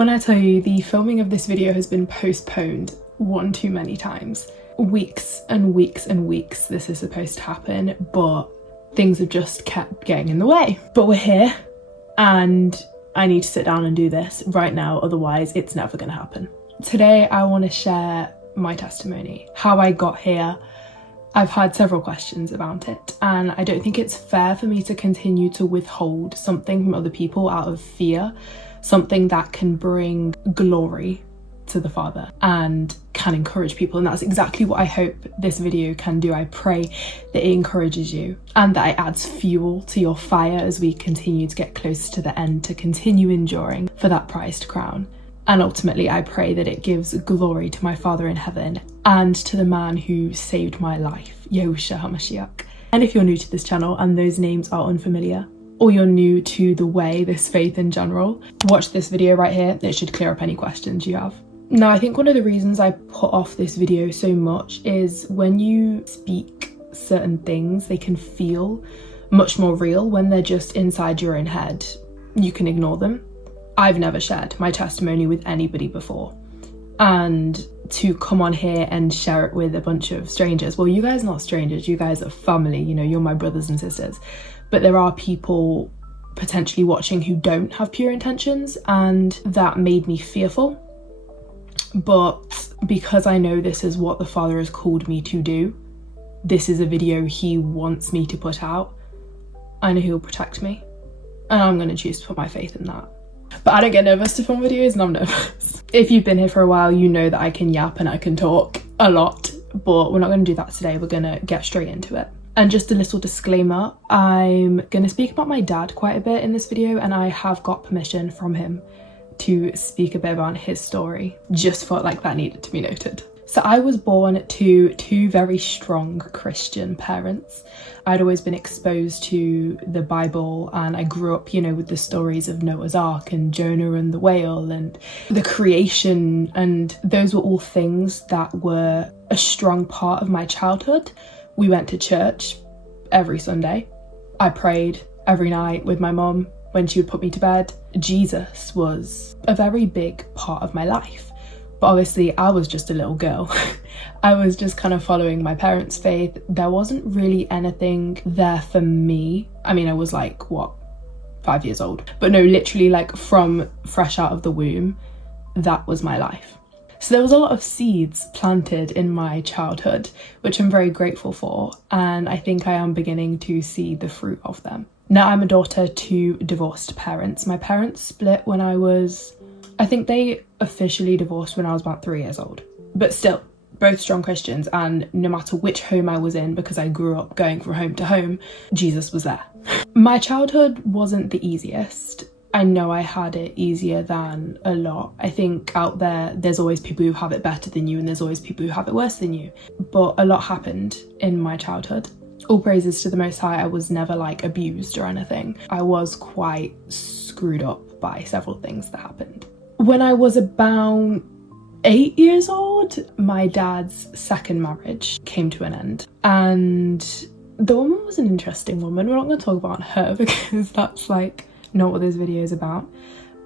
When I tell you the filming of this video has been postponed one too many times, weeks and weeks and weeks this is supposed to happen, but things have just kept getting in the way. But we're here and I need to sit down and do this right now, otherwise it's never gonna happen. Today I want to share my testimony, how I got here. I've had several questions about it, and I don't think it's fair for me to continue to withhold something from other people out of fear, something that can bring glory to the Father and can encourage people. And that's exactly what I hope this video can do. I pray that it encourages you and that it adds fuel to your fire as we continue to get closer to the end, to continue enduring for that prized crown. And ultimately, I pray that it gives glory to my Father in heaven and to the man who saved my life, Yahusha HaMashiach. And if you're new to this channel and those names are unfamiliar, or you're new to the way, this faith in general, watch this video right here. It should clear up any questions you have. Now, I think one of the reasons I put off this video so much is when you speak certain things, they can feel much more real when they're just inside your own head. You can ignore them. I've never shared my testimony with anybody before, and to come on here and share it with a bunch of strangers, well, you guys are not strangers, you guys are family, you know, you're my brothers and sisters, but there are people potentially watching who don't have pure intentions, and that made me fearful. But because I know this is what the Father has called me to do, this is a video he wants me to put out, I know he'll protect me, and I'm going to choose to put my faith in that. But I don't get nervous to film videos, and I'm nervous. If you've been here for a while, you know that I can yap and I can talk a lot, but we're not going to do that today. We're going to get straight into it. And just a little disclaimer, I'm going to speak about my dad quite a bit in this video, and I have got permission from him to speak a bit about his story. Just felt like that needed to be noted. So I was born to two very strong Christian parents. I'd always been exposed to the Bible, and I grew up, you know, with the stories of Noah's Ark and Jonah and the whale and the creation, and those were all things that were a strong part of my childhood. We went to church every Sunday. I prayed every night with my mom when she would put me to bed. Jesus was a very big part of my life. But obviously I was just a little girl. I was just kind of following my parents' faith. There wasn't really anything there for me. I mean, I was like, what, 5 years old? But no, literally like from fresh out of the womb, that was my life. So there was a lot of seeds planted in my childhood, which I'm very grateful for. And I think I am beginning to see the fruit of them. Now, I'm a daughter to divorced parents. My parents split when I think they officially divorced when I was about 3 years old. But still, both strong Christians, and no matter which home I was in, because I grew up going from home to home, Jesus was there. My childhood wasn't the easiest. I know I had it easier than a lot. I think out there's always people who have it better than you, and there's always people who have it worse than you. But a lot happened in my childhood. All praises to the Most High, I was never like abused or anything. I was quite screwed up by several things that happened. When I was about 8 years old, my dad's second marriage came to an end. And the woman was an interesting woman. We're not going to talk about her because that's like not what this video is about.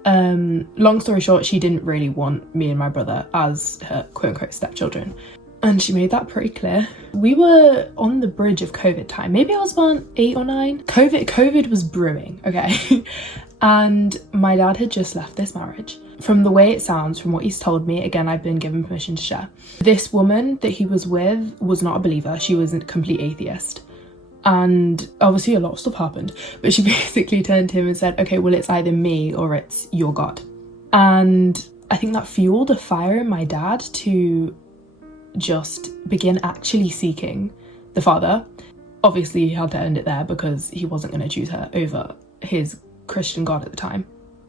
Long story short, she didn't really want me and my brother as her quote-unquote stepchildren. And she made that pretty clear. We were on the bridge of COVID time. Maybe I was about 8 or 9. COVID was brewing, okay? And my dad had just left this marriage. From the way it sounds, from what he's told me, again, I've been given permission to share, this woman that he was with was not a believer. She was a complete atheist. And obviously a lot of stuff happened, but she basically turned to him and said, okay, well, it's either me or it's your God. And I think that fueled a fire in my dad to just begin actually seeking the Father. Obviously he had to end it there because he wasn't going to choose her over his Christian God at the time.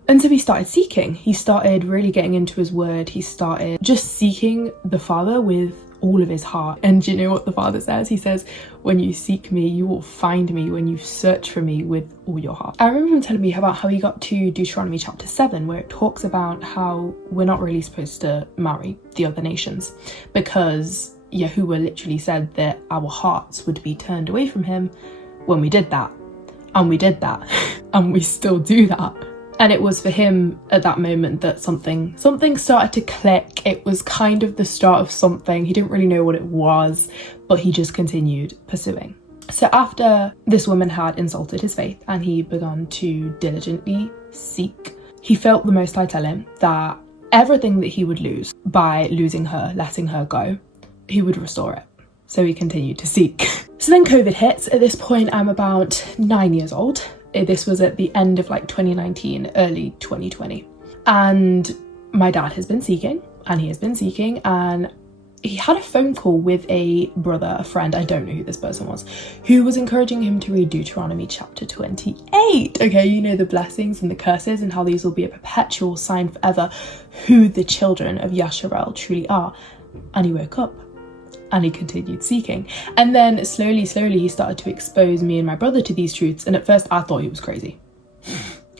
And so he started seeking. He started really getting into his word. He started just seeking the Father with all of his heart. And do you know what the Father says? He says, when you seek me, you will find me when you search for me with all your heart. I remember him telling me about how he got to Deuteronomy chapter 7, where it talks about how we're not really supposed to marry the other nations because Yahuah literally said that our hearts would be turned away from him when we did that. And we did that. And we still do that. And it was for him at that moment that something started to click. It was kind of the start of something. He didn't really know what it was, but he just continued pursuing. So after this woman had insulted his faith and he began to diligently seek, he felt the Most High tell him that everything that he would lose by losing her, letting her go, he would restore it. So he continued to seek. So then COVID hits. At this point, I'm about 9 years old. This was at the end of like 2019, early 2020. And my dad has been seeking, and he has been seeking, and he had a phone call with a brother, a friend, I don't know who this person was, who was encouraging him to read Deuteronomy chapter 28. Okay, you know, the blessings and the curses and how these will be a perpetual sign forever who the children of Yasharel truly are. And he woke up and he continued seeking. And then slowly he started to expose me and my brother to these truths. And at first I thought he was crazy.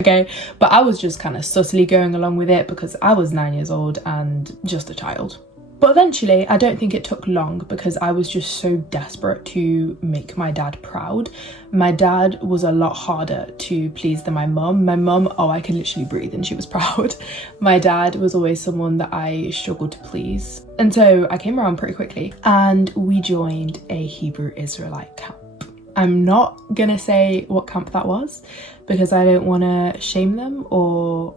Okay, but I was just kind of subtly going along with it because I was 9 years old and just a child. But eventually, I don't think it took long because I was just so desperate to make my dad proud. My dad was a lot harder to please than my mum. My mum, oh, I could literally breathe and she was proud. My dad was always someone that I struggled to please. And so I came around pretty quickly and we joined a Hebrew Israelite camp. I'm not gonna say what camp that was because I don't want to shame them or,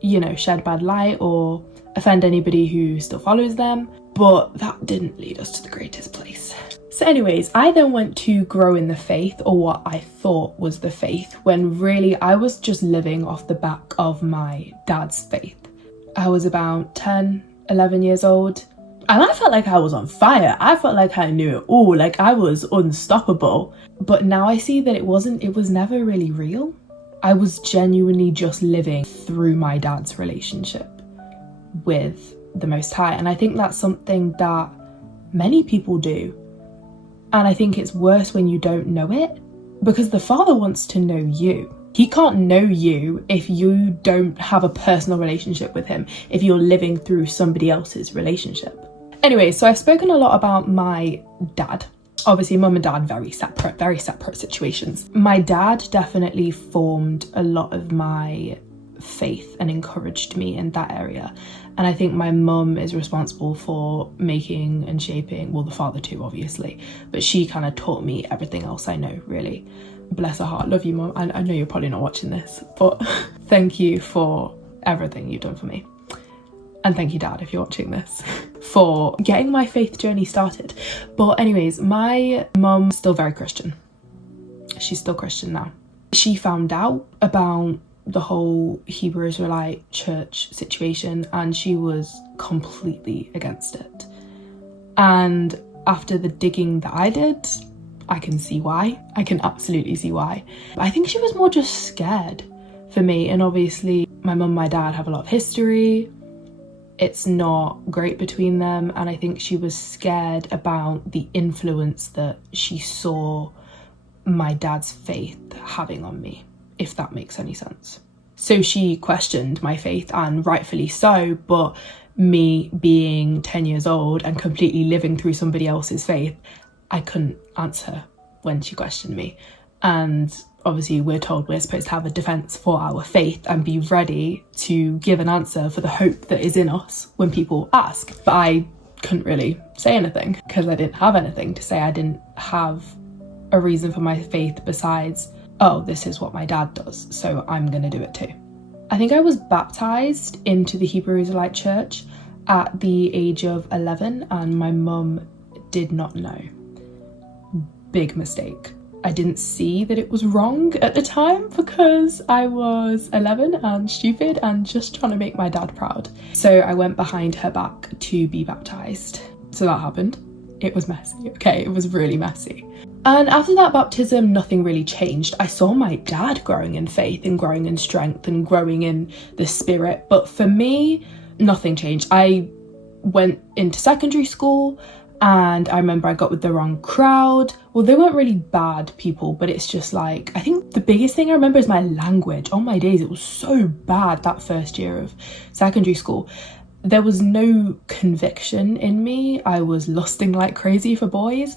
you know, shed bad light or offend anybody who still follows them, but that didn't lead us to the greatest place. So anyways, I then went to grow in the faith, or what I thought was the faith, when really I was just living off the back of my dad's faith. I was about 10, 11 years old, and I felt like I was on fire. I felt like I knew it all, like I was unstoppable. But now I see that it was never really real. I was genuinely just living through my dad's relationship with the Most High, and I think that's something that many people do, and I think it's worse when you don't know it, because the Father wants to know you. He can't know you if you don't have a personal relationship with him, if you're living through somebody else's relationship. Anyway, so I've spoken a lot about my dad. Obviously, mum and dad, very separate situations. My dad definitely formed a lot of my faith and encouraged me in that area, and I think my mum is responsible for making and shaping, well, the father too obviously, but she kind of taught me everything else I know, really. Bless her heart. Love you, mum. I know you're probably not watching this, but thank you for everything you've done for me, and thank you, dad, if you're watching this, for getting my faith journey started. But anyways, my mum's still very Christian. She's still Christian now. She found out about the whole Hebrew Israelite church situation and she was completely against it. And after the digging that I did, I can see why. I can absolutely see why. I think she was more just scared for me, and obviously my mum and my dad have a lot of history. It's not great between them, and I think she was scared about the influence that she saw my dad's faith having on me, if that makes any sense. So she questioned my faith, and rightfully so, but me being 10 years old and completely living through somebody else's faith, I couldn't answer when she questioned me. And obviously we're told we're supposed to have a defense for our faith and be ready to give an answer for the hope that is in us when people ask. But I couldn't really say anything because I didn't have anything to say. I didn't have a reason for my faith besides, oh, this is what my dad does, so I'm gonna do it too. I think I was baptized into the Hebrew Israelite church at the age of 11, and my mum did not know. Big mistake. I didn't see that it was wrong at the time because I was 11 and stupid and just trying to make my dad proud. So I went behind her back to be baptized. So that happened. It was messy, okay? It was really messy. And after that baptism, nothing really changed. I saw my dad growing in faith and growing in strength and growing in the spirit. But for me, nothing changed. I went into secondary school and I remember I got with the wrong crowd. Well, they weren't really bad people, but it's just like, I think the biggest thing I remember is my language. Oh my days, it was so bad that first year of secondary school. There was no conviction in me. I was lusting like crazy for boys.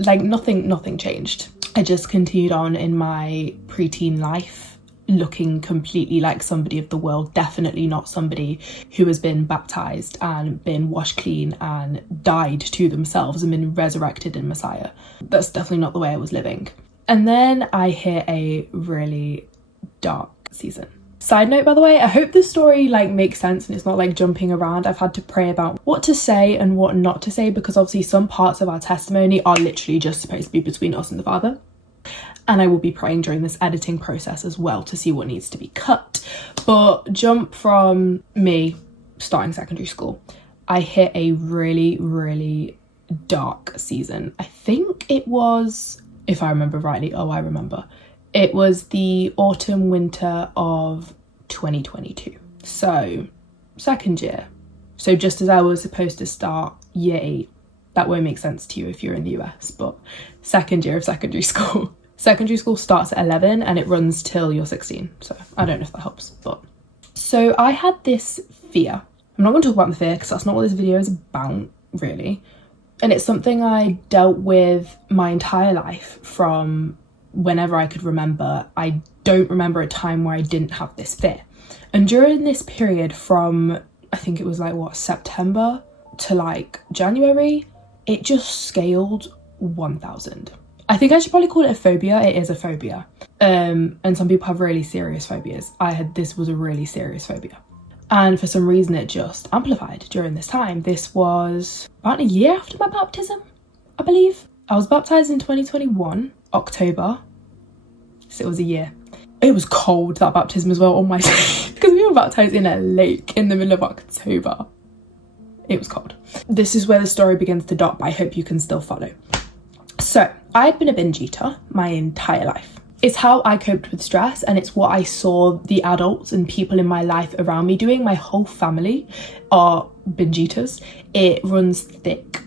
Like nothing changed. I just continued on in my preteen life, looking completely like somebody of the world, definitely not somebody who has been baptized and been washed clean and died to themselves and been resurrected in Messiah. That's definitely not the way I was living. And then I hit a really dark season. Side note, by the way, I hope this story like makes sense and it's not like jumping around. I've had to pray about what to say and what not to say, because obviously some parts of our testimony are literally just supposed to be between us and the Father. And I will be praying during this editing process as well to see what needs to be cut. But jump from me starting secondary school, I hit a really, really dark season. I think it was, if I remember rightly, I remember. It was the autumn winter of 2022. So second year. So just as I was supposed to start year 8. That won't make sense to you if you're in the US, but second year of secondary school. Secondary school starts at 11 and it runs till you're 16. So I don't know if that helps, but. So I had this fear. I'm not going to talk about the fear because that's not what this video is about, really. And it's something I dealt with my entire life from whenever I could remember. I don't remember a time where I didn't have this fear. And during this period from, I think it was like September to like January, it just scaled 1000. I think I should probably call it a phobia. It is a phobia. And some people have really serious phobias. This was a really serious phobia. And for some reason it just amplified during this time. This was about a year after my baptism, I believe. I was baptized in 2021, October. So it was a year. It was cold, that baptism as well, on my because we were baptized in a lake in the middle of October. It was cold. This is where the story begins to dot, but I hope you can still follow. So I had been a binge eater my entire life. It's how I coped with stress, and it's what I saw the adults and people in my life around me doing. My whole family are binge eaters. It runs thick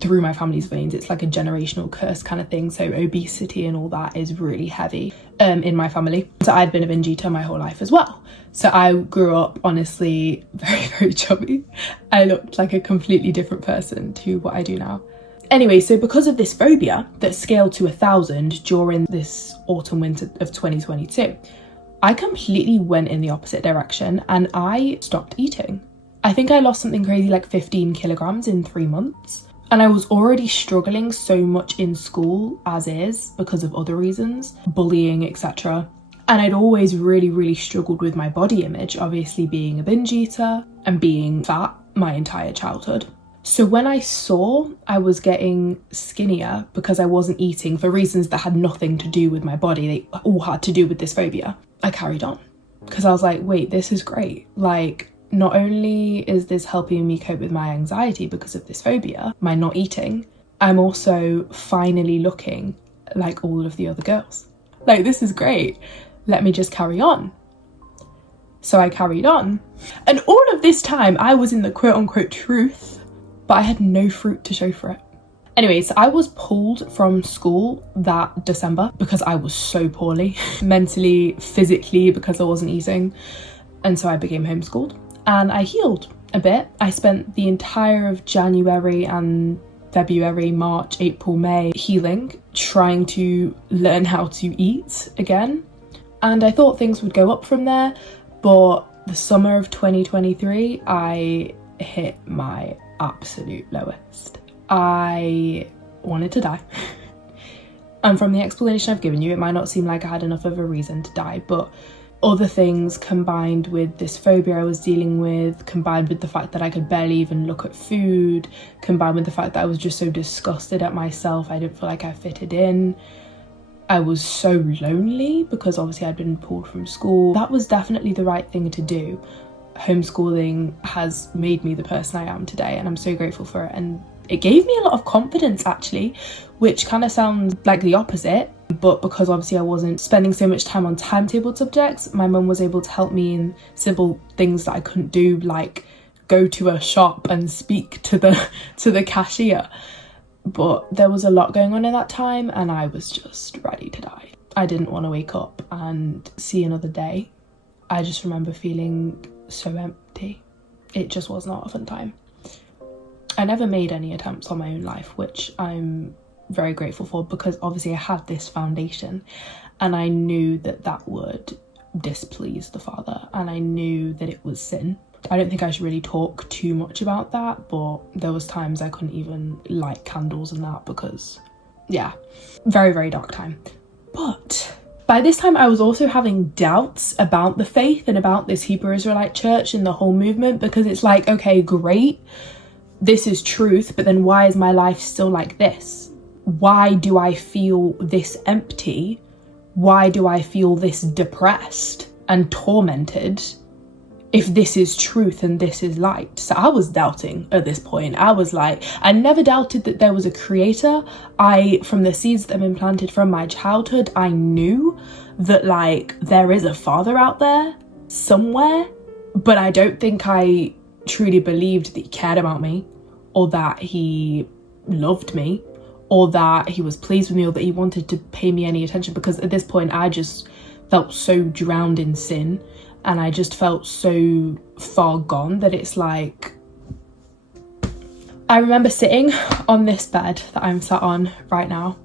through my family's veins. It's like a generational curse kind of thing. So obesity and all that is really heavy in my family. So I'd been a binge eater my whole life as well. So I grew up honestly very, very chubby. I looked like a completely different person to what I do now. Anyway, so because of this phobia that scaled to 1000 during this autumn winter of 2022, I completely went in the opposite direction and I stopped eating. I think I lost something crazy like 15 kilograms in 3 months. And I was already struggling so much in school as is because of other reasons, bullying, etc. And I'd always really, really struggled with my body image, obviously being a binge eater and being fat my entire childhood. So when I saw I was getting skinnier because I wasn't eating for reasons that had nothing to do with my body, they all had to do with this phobia, I carried on. Because I was like, wait, this is great. Like, not only is this helping me cope with my anxiety because of this phobia, my not eating, I'm also finally looking like all of the other girls. Like, this is great. Let me just carry on. So I carried on. And all of this time I was in the quote unquote truth, but I had no fruit to show for it. Anyways, I was pulled from school that December because I was so poorly, mentally, physically, because I wasn't eating. And so I became homeschooled and I healed a bit. I spent the entire of January and February, March, April, May healing, trying to learn how to eat again. And I thought things would go up from there, but the summer of 2023, I hit my absolute lowest. I wanted to die. And from the explanation I've given you, it might not seem like I had enough of a reason to die, but other things combined with this phobia I was dealing with, combined with the fact that I could barely even look at food, combined with the fact that I was just so disgusted at myself, I didn't feel like I fitted in. I was so lonely because obviously I'd been pulled from school. That was definitely the right thing to do. Homeschooling has made me the person I am today, and I'm so grateful for it. And it gave me a lot of confidence actually, which kind of sounds like the opposite. But because obviously I wasn't spending so much time on timetable subjects, my mum was able to help me in simple things that I couldn't do, like go to a shop and speak to the cashier. But there was a lot going on in that time and I was just ready to die. I didn't want to wake up and see another day. I just remember feeling so empty. It just was not a fun time. I never made any attempts on my own life, which I'm very grateful for, because obviously I had this foundation and I knew that that would displeased the Father, and I knew that it was sin. I don't think I should really talk too much about that, but there was times I couldn't even light candles and that because, yeah, very, very dark time. But by this time I was also having doubts about the faith and about this Hebrew Israelite church and the whole movement, because it's like, okay, great, this is truth, but then why is my life still like this? Why do I feel this empty? Why do I feel this depressed and tormented if this is truth and this is light? So I was doubting at this point. I was like, I never doubted that there was a creator. From the seeds that have been planted from my childhood, I knew that like there is a Father out there somewhere, but I don't think I truly believed that he cared about me, or that he loved me, or that he was pleased with me, or that he wanted to pay me any attention, because at this point I just felt so drowned in sin. And I just felt so far gone that it's like, I remember sitting on this bed that I'm sat on right now,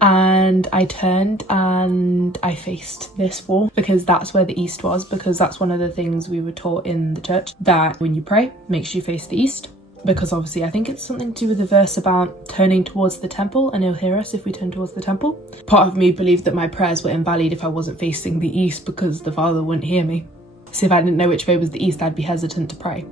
and I turned and I faced this wall, because that's where the east was, because that's one of the things we were taught in the church, that when you pray, make sure you face the east. Because obviously I think it's something to do with the verse about turning towards the temple, and he'll hear us if we turn towards the temple. Part of me believed that my prayers were invalid if I wasn't facing the east, because the Father wouldn't hear me. So if I didn't know which way was the east, I'd be hesitant to pray.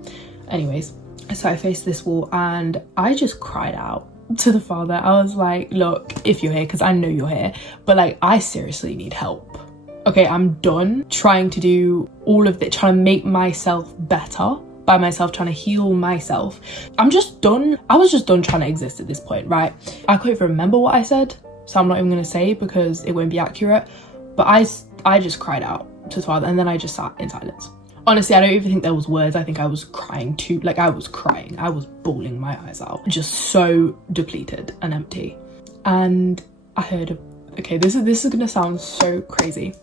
Anyways, so I faced this wall and I just cried out to the Father. I was like, look, if you're here, because I know you're here, but like, I seriously need help. Okay, I'm done trying to do all of that, trying to make myself better by myself, trying to heal myself. I'm just done. I was just done trying to exist at this point, right? I can't even remember what I said, so I'm not even going to say because it won't be accurate. But I just cried out to the Father, and then I just sat in silence. Honestly, I don't even think there was words. I think I was crying too. Like, I was crying. I was bawling my eyes out. Just so depleted and empty. And I heard okay, this is going to sound so crazy.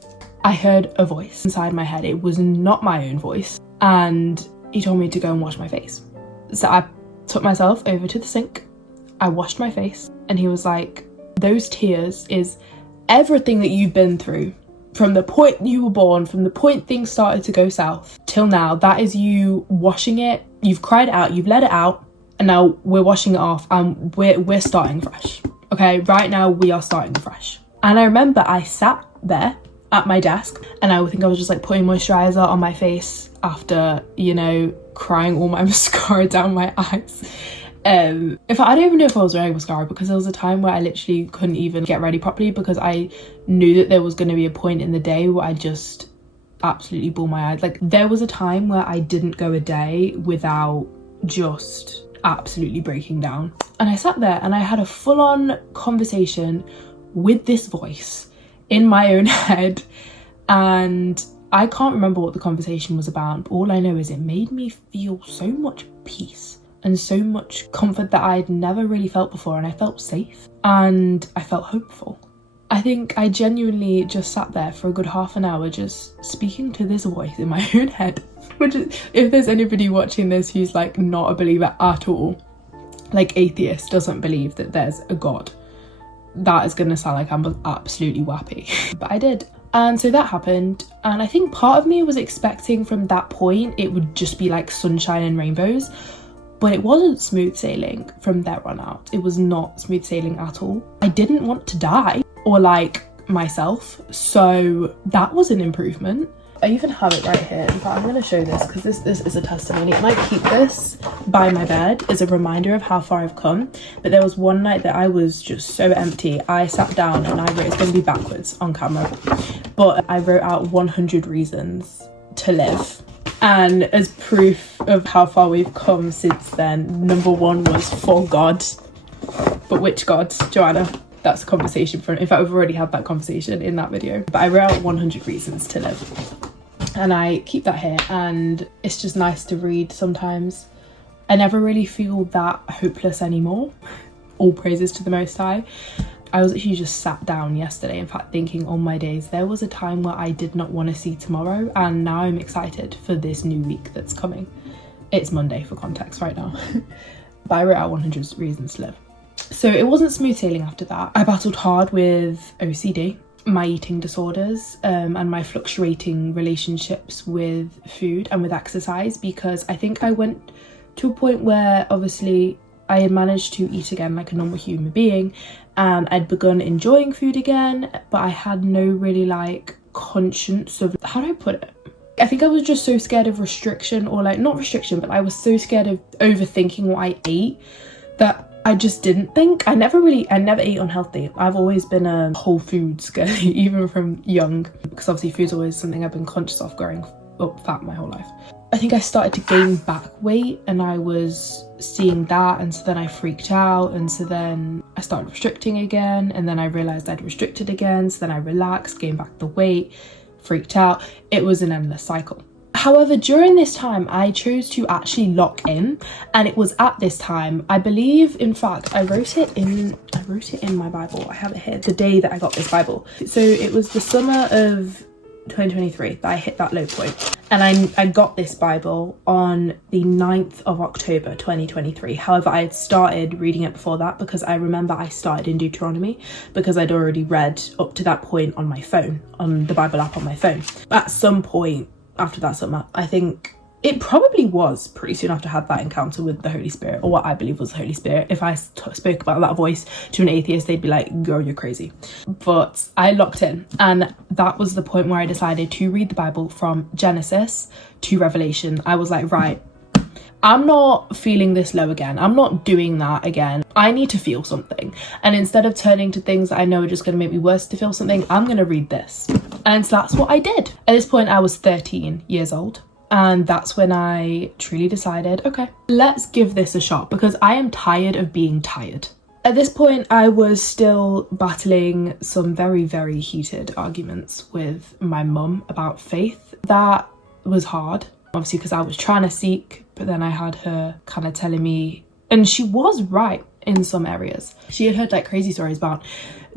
I heard a voice inside my head. It was not my own voice. And he told me to go and wash my face. So I took myself over to the sink. I washed my face, and he was like, those tears is everything that you've been through from the point you were born, from the point things started to go south till now. That is you washing it. You've cried it out, you've let it out, and now we're washing it off, and we're starting fresh. Okay, right now we are starting fresh. And I remember I sat there at my desk, and I think I was just like putting moisturizer on my face after, you know, crying all my mascara down my eyes. I don't even know if I was wearing mascara, because there was a time where I literally couldn't even get ready properly, because I knew that there was going to be a point in the day where I just absolutely bawl my eyes. Like, there was a time where I didn't go a day without just absolutely breaking down. And I sat there and I had a full-on conversation with this voice in my own head, and I can't remember what the conversation was about, but all I know is it made me feel so much peace and so much comfort that I'd never really felt before, and I felt safe and I felt hopeful. I think I genuinely just sat there for a good half an hour just speaking to this voice in my own head, which is, if there's anybody watching this who's like not a believer at all, like atheist, doesn't believe that there's a God, that is going to sound like I'm absolutely wappy. But I did. And so that happened, and I think part of me was expecting from that point it would just be like sunshine and rainbows, but it wasn't smooth sailing from there on out. It was not smooth sailing at all. I didn't want to die or like myself, so that was an improvement. I even have it right here. In fact, I'm going to show this because this is a testimony, and I keep this by my bed as a reminder of how far I've come. But there was one night that I was just so empty. I sat down and I wrote, it's going to be backwards on camera, but I wrote out 100 reasons to live. And as proof of how far we've come since then, number one was for God. But which God, Joanna? That's a conversation for, in fact, we've already had that conversation in that video. But I wrote out 100 reasons to live. And I keep that here, and it's just nice to read sometimes. I never really feel that hopeless anymore. All praises to the Most High. I was actually just sat down yesterday, in fact, thinking on my days, there was a time where I did not want to see tomorrow, and now I'm excited for this new week that's coming. It's Monday for context right now. But I wrote out 100 reasons to live. So it wasn't smooth sailing after that. I battled hard with OCD. my eating disorders and my fluctuating relationships with food and with exercise, because I think I went to a point where obviously I had managed to eat again like a normal human being, and I'd begun enjoying food again, but I had no really like conscience of, how do I put it? I think I was just so scared of restriction, or like not restriction, but I was so scared of overthinking what I ate that I just didn't think. I never ate unhealthy. I've always been a whole foods girl, even from young, because obviously food's always something I've been conscious of growing up fat my whole life. I think I started to gain back weight and I was seeing that, and so then I freaked out, and so then I started restricting again, and then I realised I'd restricted again, so then I relaxed, gained back the weight, freaked out. It was an endless cycle. However, during this time I chose to actually lock in, and it was at this time, I believe, in fact I wrote it in my Bible. I have it here, the day that I got this Bible. So it was the summer of 2023 that I hit that low point, and I got this Bible on the 9th of October 2023. However, I had started reading it before that, because I remember I started in Deuteronomy because I'd already read up to that point on my phone, on the Bible app on my phone. At some point after that summer, I think it probably was pretty soon after I had that encounter with the Holy Spirit, or what I believe was the Holy Spirit. If I spoke about that voice to an atheist, they'd be like, girl, you're crazy. But I locked in, and that was the point where I decided to read the Bible from Genesis to Revelation. I was like, right, I'm not feeling this low again. I'm not doing that again. I need to feel something. And instead of turning to things that I know are just going to make me worse to feel something, I'm going to read this. And so that's what I did. At this point, I was 13 years old. And that's when I truly decided, okay, let's give this a shot, because I am tired of being tired. At this point, I was still battling some very, very heated arguments with my mum about faith. That was hard, obviously, because I was trying to seek, but then I had her kind of telling me, and she was right in some areas. She had heard like crazy stories about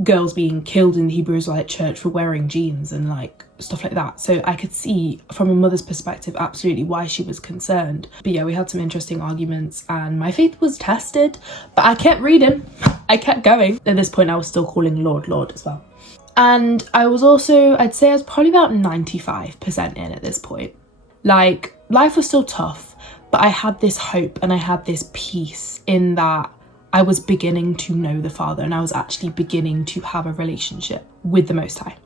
girls being killed in the Hebrew Israelite church for wearing jeans and like stuff like that. So I could see from a mother's perspective absolutely why she was concerned. But yeah, we had some interesting arguments and my faith was tested, but I kept reading. I kept going. At this point I was still calling Lord, Lord as well. And I was also, I'd say I was probably about 95% in at this point. Like, life was still tough, but I had this hope and I had this peace in that I was beginning to know the Father, and I was actually beginning to have a relationship with the Most High.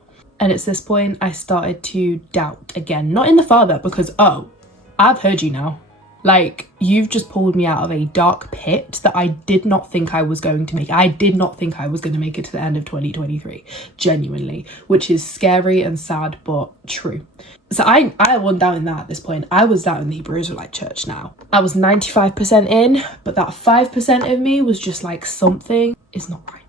And it's this point I started to doubt again, not in the Father, because, oh, I've heard you now. Like, you've just pulled me out of a dark pit that I did not think I was going to make. I did not think I was going to make it to the end of 2023, genuinely, which is scary and sad, but true. So I wasn't doubting that at this point. I was doubting the Hebrew Israelite church now. I was 95% in, but that 5% of me was just like, something is not right.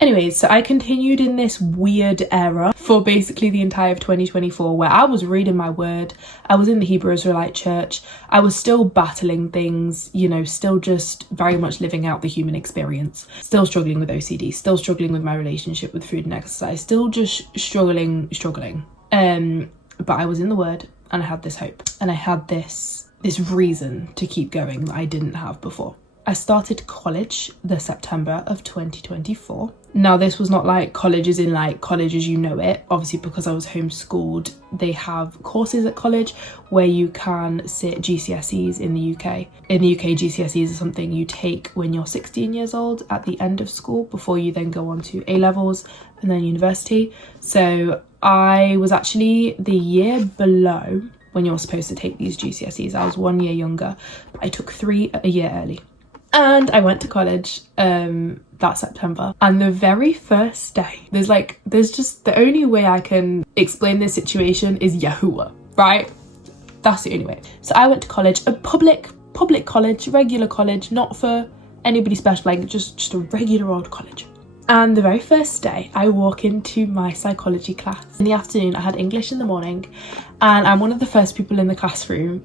Anyways, so I continued in this weird era for basically the entire of 2024, where I was reading my word, I was in the Hebrew Israelite church, I was still battling things, you know, still just very much living out the human experience, still struggling with OCD, still struggling with my relationship with food and exercise, still just struggling. But I was in the word and I had this hope and I had this reason to keep going that I didn't have before. I started college the September of 2024. Now, this was not like college as in like college as you know it. Obviously, because I was homeschooled, they have courses at college where you can sit GCSEs in the UK. In the UK, GCSEs is something you take when you're 16 years old at the end of school before you then go on to A-levels and then university. So I was actually the year below when you're supposed to take these GCSEs. I was 1 year younger. I took 3 a year early. And I went to college that September, and the very first day, there's just, the only way I can explain this situation is Yahuah, right? That's the only way. So I went to college, a public college, regular college, not for anybody special, like just a regular old college. And the very first day I walk into my psychology class. In the afternoon I had English in the morning, and I'm one of the first people in the classroom,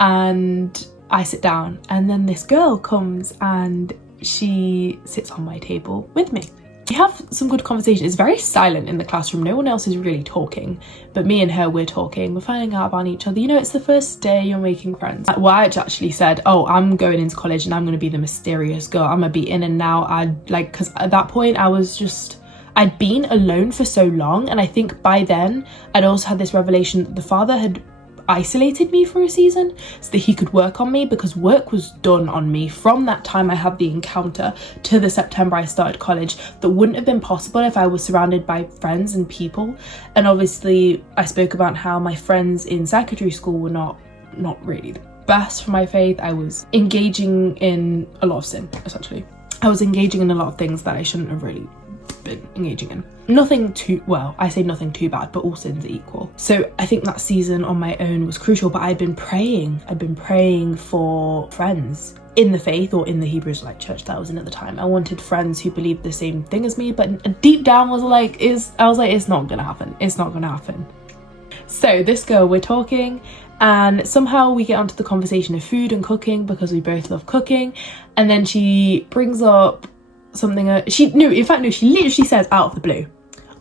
and I sit down, and then this girl comes and she sits on my table with me. We have some good conversation. It's very silent in the classroom. No one else is really talking, but me and her, we're talking. We're finding out about each other. You know, it's the first day you're making friends. Well, I actually said, oh, I'm going into college and I'm going to be the mysterious girl. I'm going to be in and out. Because at that point I I'd been alone for so long, and I think by then I'd also had this revelation that the Father had isolated me for a season so that he could work on me, because work was done on me from that time I had the encounter to the September I started college that wouldn't have been possible if I was surrounded by friends and people. And obviously I spoke about how my friends in secondary school were not really the best for my faith. I was engaging in a lot of sin, essentially. I was engaging in a lot of things that I shouldn't have really been engaging in. Nothing too, well, I say nothing too bad, but all sins are equal. So I think that season on my own was crucial, but I'd been praying for friends in the faith or in the Hebrew Israelite church that I was in at the time. I wanted friends who believed the same thing as me, but deep down I was like, it's not gonna happen. It's not gonna happen. So this girl, we're talking, and somehow we get onto the conversation of food and cooking because we both love cooking. And then she brings up something, she literally says out of the blue,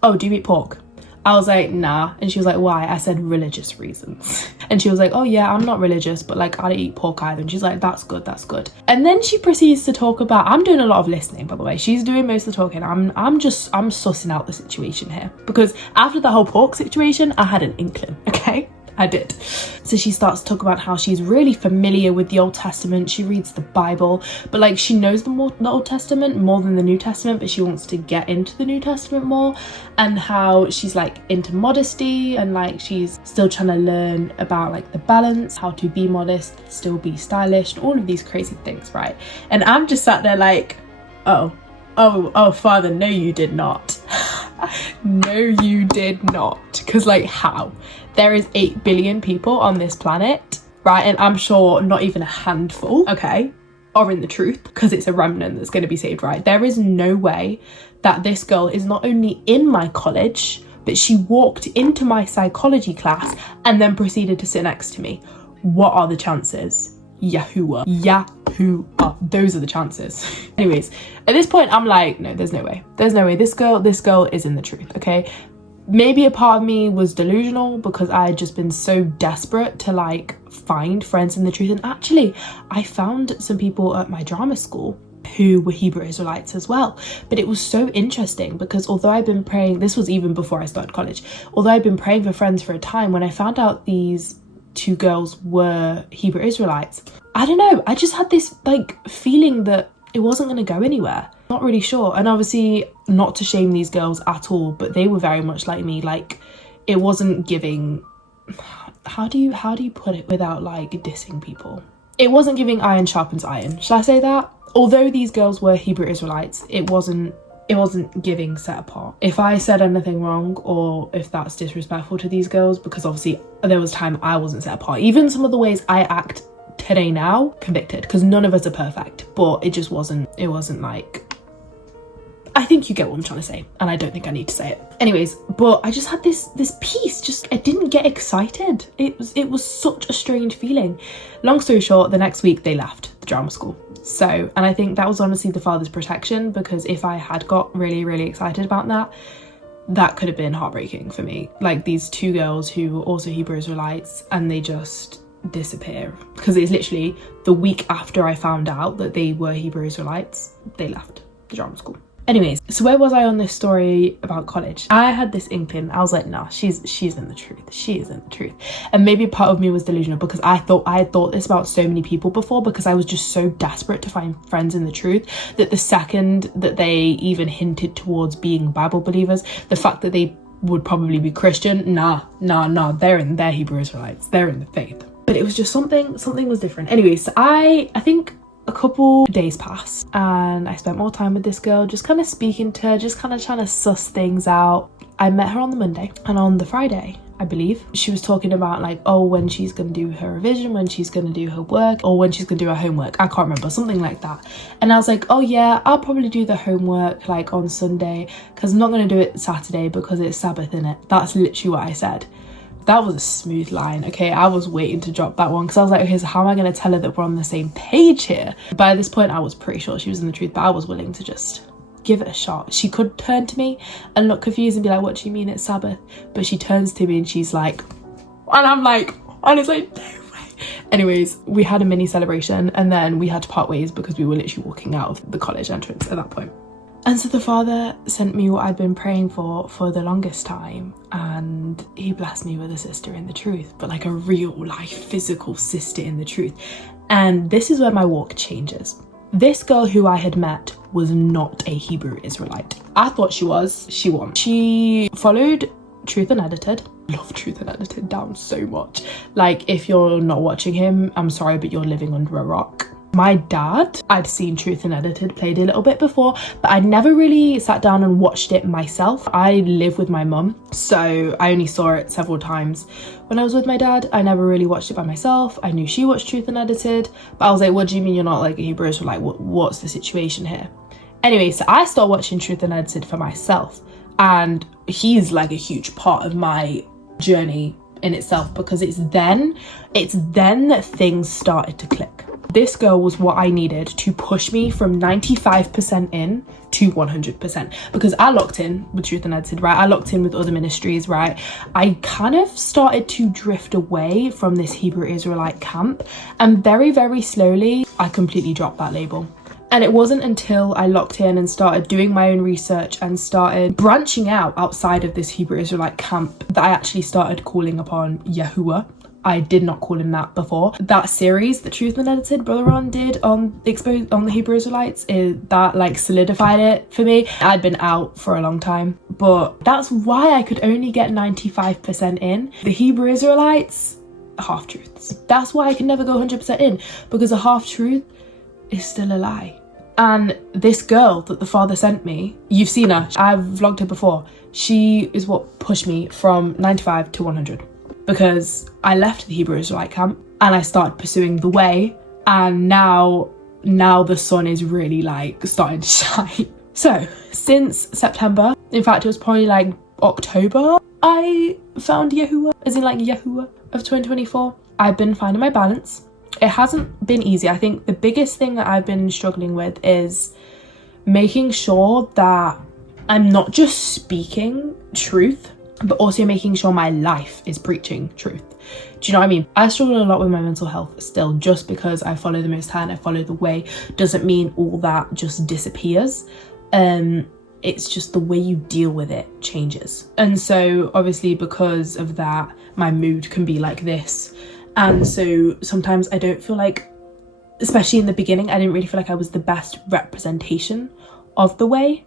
"Oh, do you eat pork?" I was like, "Nah." And she was like, "Why?" I said, "Religious reasons." And she was like, "Oh yeah, I'm not religious, but like I don't eat pork either." And she's like, that's good. And then she proceeds to talk about, I'm doing a lot of listening, by the way. She's doing most of the talking. I'm sussing out the situation here, because after the whole pork situation, I had an inkling, okay? I did. So she starts to talk about how she's really familiar with the Old Testament. She reads the Bible, but like she knows the Old Testament more than the New Testament, but she wants to get into the New Testament more, and how she's like into modesty, and like she's still trying to learn about like the balance, how to be modest, still be stylish, and all of these crazy things, right? And I'm just sat there like, oh, Father, no you did not. No you did not. Because like, how? There is 8 billion people on this planet, right? And I'm sure not even a handful, okay, are in the truth, because it's a remnant that's going to be saved, right? There is no way that this girl is not only in my college, but she walked into my psychology class and then proceeded to sit next to me. What are the chances? Yahuah. Those are the chances. Anyways, at this point, I'm like, no, there's no way. There's no way. This girl is in the truth, okay? Maybe a part of me was delusional because I had just been so desperate to like find friends in the truth. And actually, I found some people at my drama school who were Hebrew Israelites as well. But it was so interesting because although I've been praying, this was even before I started college, although I've been praying for friends for a time, when I found out these 2 girls were Hebrew Israelites, I don't know, I just had this like feeling that it wasn't going to go anywhere. Not really sure. And obviously not to shame these girls at all, but they were very much like me. Like it wasn't giving, how do you put it without like dissing people? It wasn't giving iron sharpens iron. Shall I say that? Although these girls were Hebrew Israelites, it wasn't giving set apart. If I said anything wrong or if that's disrespectful to these girls, because obviously there was time I wasn't set apart. Even some of the ways I act today now, convicted, because none of us are perfect, but it wasn't like, I think you get what I'm trying to say, and I don't think I need to say it. Anyways, but I just had this peace, just I didn't get excited. It was such a strange feeling. Long story short, the next week they left the drama school. So, and I think that was honestly the Father's protection, because if I had got really, really excited about that could have been heartbreaking for me. Like these 2 girls who were also Hebrew Israelites, and they just disappear, because it's literally the week after I found out that they were Hebrew Israelites, they left the drama school. Anyways, so where was I on this story about college? I had this inkling. I was like, nah, she's in the truth. She is in the truth. And maybe part of me was delusional because I had thought this about so many people before, because I was just so desperate to find friends in the truth, that the second that they even hinted towards being Bible believers, the fact that they would probably be Christian, nah, they're Hebrew Israelites. They're in the faith. But it was just something was different. Anyways, so I think a couple days passed and I spent more time with this girl, just kind of speaking to her, just kind of trying to suss things out. I met her on the Monday, and on the Friday, I believe, she was talking about like, oh, when she's going to do her revision, when she's going to do her work, or when she's going to do her homework. I can't remember, something like that. And I was like, oh yeah, I'll probably do the homework like on Sunday, because I'm not going to do it Saturday because it's Sabbath, innit? That's literally what I said. That was a smooth line, okay? I was waiting to drop that one because I was like, okay, so how am I going to tell her that we're on the same page here? By this point, I was pretty sure she was in the truth, but I was willing to just give it a shot. She could turn to me and look confused and be like, what do you mean it's Sabbath? But she turns to me and she's like, and I'm like, and it's like, no way. Anyways, we had a mini celebration and then we had to part ways because we were literally walking out of the college entrance at that point. And so the Father sent me what I'd been praying for the longest time, and he blessed me with a sister in the truth, but like a real life physical sister in the truth. And this is where my walk changes. This girl who I had met was not a Hebrew Israelite. I thought she was, she wasn't. She followed Truth Unedited. Love Truth Unedited down so much. Like, if you're not watching him, I'm sorry, but you're living under a rock. My dad, I'd seen Truth Unedited played a little bit before, but I'd never really sat down and watched it myself. I live with my mum, so I only saw it several times. When I was with my dad, I never really watched it by myself. I knew she watched Truth Unedited, but I was like, what do you mean you're not like a Hebrew Israelite? What's the situation here? Anyway, so I started watching Truth Unedited for myself, and he's like a huge part of my journey in itself, because it's then that things started to click. This girl was what I needed to push me from 95% in to 100%, because I locked in with Truth Unedited, right? I locked in with other ministries, right? I kind of started to drift away from this Hebrew Israelite camp, and very, very slowly, I completely dropped that label. And it wasn't until I locked in and started doing my own research and started branching out outside of this Hebrew Israelite camp that I actually started calling upon Yahuah. I did not call him that before. That series, the Truth Unedited Brother Ron did on the Hebrew Israelites, that like solidified it for me. I'd been out for a long time, but that's why I could only get 95% in. The Hebrew Israelites, half-truths. That's why I can never go 100% in, because a half-truth is still a lie. And this girl that the Father sent me, you've seen her, I've vlogged her before. She is what pushed me from 95 to 100. Because I left the Hebrew Israelite camp and I started pursuing the way, and now the sun is really like starting to shine. So since September, in fact it was probably like October, I found Yahuah, as in like Yahuah of 2024. I've been finding my balance. It hasn't been easy. I think the biggest thing that I've been struggling with is making sure that I'm not just speaking truth, but also making sure my life is preaching truth. Do you know what I mean? I struggle a lot with my mental health still. Just because I follow the Most High and I follow the way doesn't mean all that just disappears. It's just the way you deal with it changes. And so obviously because of that, my mood can be like this. And so sometimes I don't feel like, especially in the beginning, I didn't really feel like I was the best representation of the way.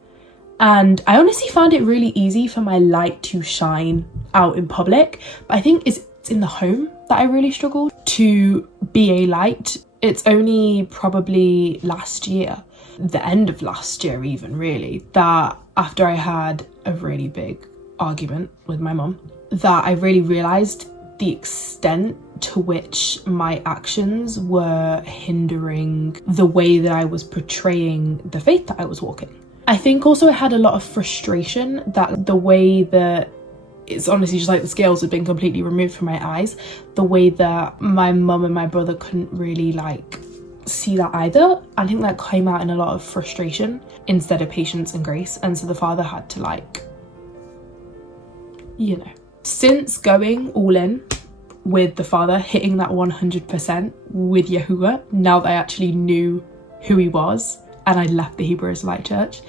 And I honestly found it really easy for my light to shine out in public. But I think it's in the home that I really struggled to be a light. It's only probably last year, the end of last year even really, that after I had a really big argument with my mum, that I really realised the extent to which my actions were hindering the way that I was portraying the faith that I was walking. I think also I had a lot of frustration that the way that it's honestly just like the scales had been completely removed from my eyes, the way that my mum and my brother couldn't really like see that either. I think that came out in a lot of frustration instead of patience and grace. And so the Father had to like, you know, since going all in with the Father, hitting that 100% with Yahuah, now that I actually knew who he was, and I left the Hebrew Israelite Church.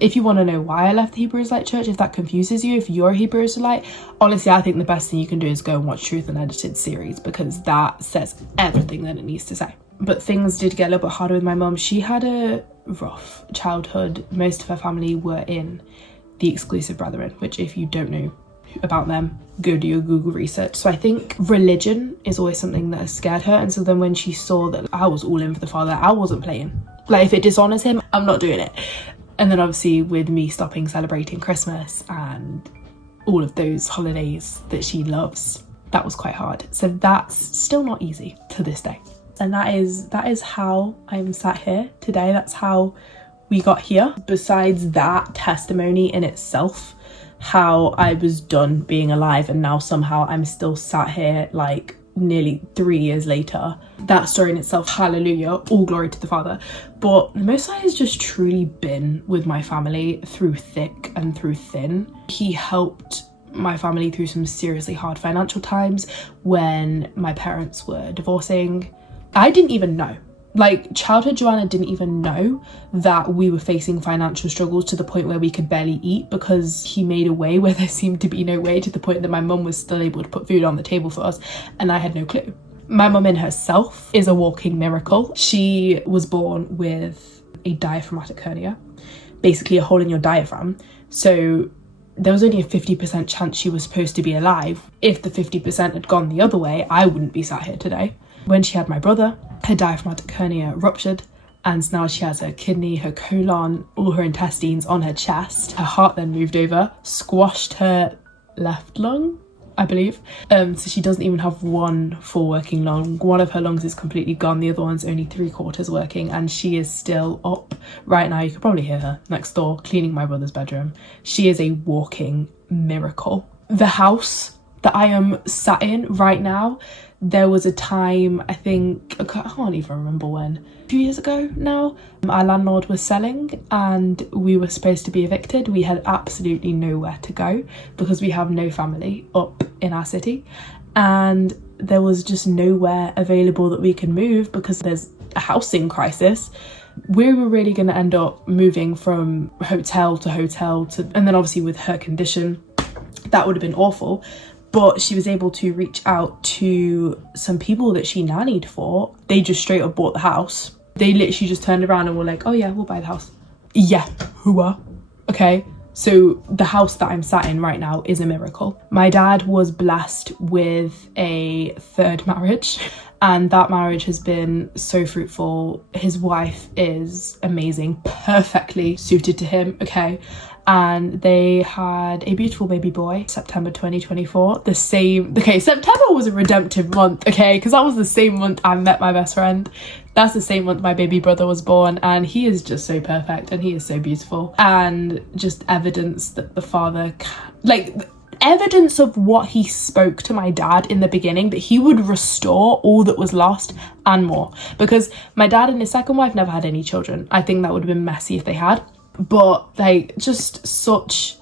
If you want to know why I left the Hebrew Israelite Church, if that confuses you, if you're a Hebrew Israelite, honestly, I think the best thing you can do is go and watch Truth Unedited series, because that says everything that it needs to say. But things did get a little bit harder with my mum. She had a rough childhood. Most of her family were in the Exclusive Brethren, which if you don't know about them, go do your Google research. So I think religion is always something that has scared her. And so then when she saw that I was all in for the Father, I wasn't playing. Like, if it dishonors him, I'm not doing it. And then obviously with me stopping celebrating Christmas and all of those holidays that she loves, that was quite hard. So that's still not easy to this day. And that is how I'm sat here today. That's how we got here. Besides that testimony in itself, how I was done being alive and now somehow I'm still sat here like nearly 3 years later. That story in itself, hallelujah, all glory to the Father. But the Most High has just truly been with my family through thick and through thin. He helped my family through some seriously hard financial times when my parents were divorcing. I didn't even know Like, childhood Joanna didn't even know that we were facing financial struggles to the point where we could barely eat, because he made a way where there seemed to be no way, to the point that my mum was still able to put food on the table for us, and I had no clue. My mum in herself is a walking miracle. She was born with a diaphragmatic hernia, basically a hole in your diaphragm. So there was only a 50% chance she was supposed to be alive. If the 50% had gone the other way, I wouldn't be sat here today. When she had my brother, her diaphragmatic hernia ruptured, and now she has her kidney, her colon, all her intestines on her chest. Her heart then moved over, squashed her left lung, I believe. So she doesn't even have one full working lung. One of her lungs is completely gone, the other one's only 3/4 working, and she is still up right now. You could probably hear her next door cleaning my brother's bedroom. She is a walking miracle. The house that I am sat in right now, there was a time, I think, I can't even remember when, 2 years ago now, our landlord was selling and we were supposed to be evicted. We had absolutely nowhere to go because we have no family up in our city, and there was just nowhere available that we can move because there's a housing crisis. We were really going to end up moving from hotel to hotel to, and then obviously with her condition, that would have been awful. But she was able to reach out to some people that she nannied for. They just straight up bought the house. They literally just turned around and were like, oh yeah, we'll buy the house. Yahuah. Okay, so the house that I'm sat in right now is a miracle. My dad was blessed with a third marriage, and that marriage has been so fruitful. His wife is amazing, perfectly suited to him, okay? And they had a beautiful baby boy, September 2024. September was a redemptive month, okay? Because that was the same month I met my best friend. That's the same month my baby brother was born, and he is just so perfect and he is so beautiful. And just evidence that the father, evidence of what he spoke to my dad in the beginning, that he would restore all that was lost and more. Because my dad and his second wife never had any children. I think that would have been messy if they had. But just such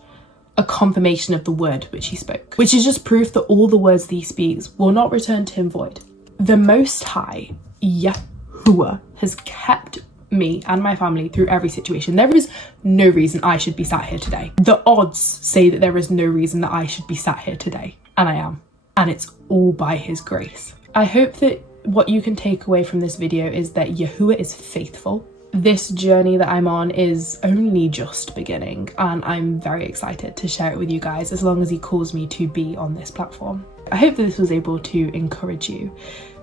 a confirmation of the word which he spoke, which is just proof that all the words that he speaks will not return to him void. The Most High, Yahuah, has kept me and my family through every situation. There is no reason I should be sat here today. The odds say that there is no reason that I should be sat here today, and I am. And it's all by his grace. I hope that what you can take away from this video is that Yahuah is faithful. This journey that I'm on is only just beginning, and I'm very excited to share it with you guys as long as he calls me to be on this platform. I hope that this was able to encourage you,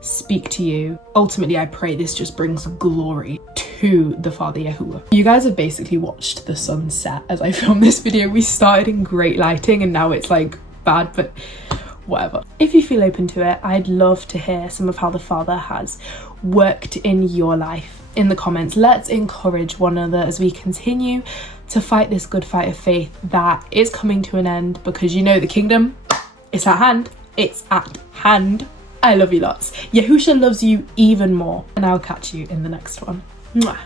speak to you. Ultimately, I pray this just brings glory to the Father Yahuah. You guys have basically watched the sunset as I filmed this video. We started in great lighting and now it's like bad, but whatever. If you feel open to it, I'd love to hear some of how the Father has worked in your life in the comments. Let's encourage one another as we continue to fight this good fight of faith that is coming to an end, because you know the kingdom is at hand. It's at hand. I love you lots. Yahusha loves you even more, and I'll catch you in the next one. Mwah.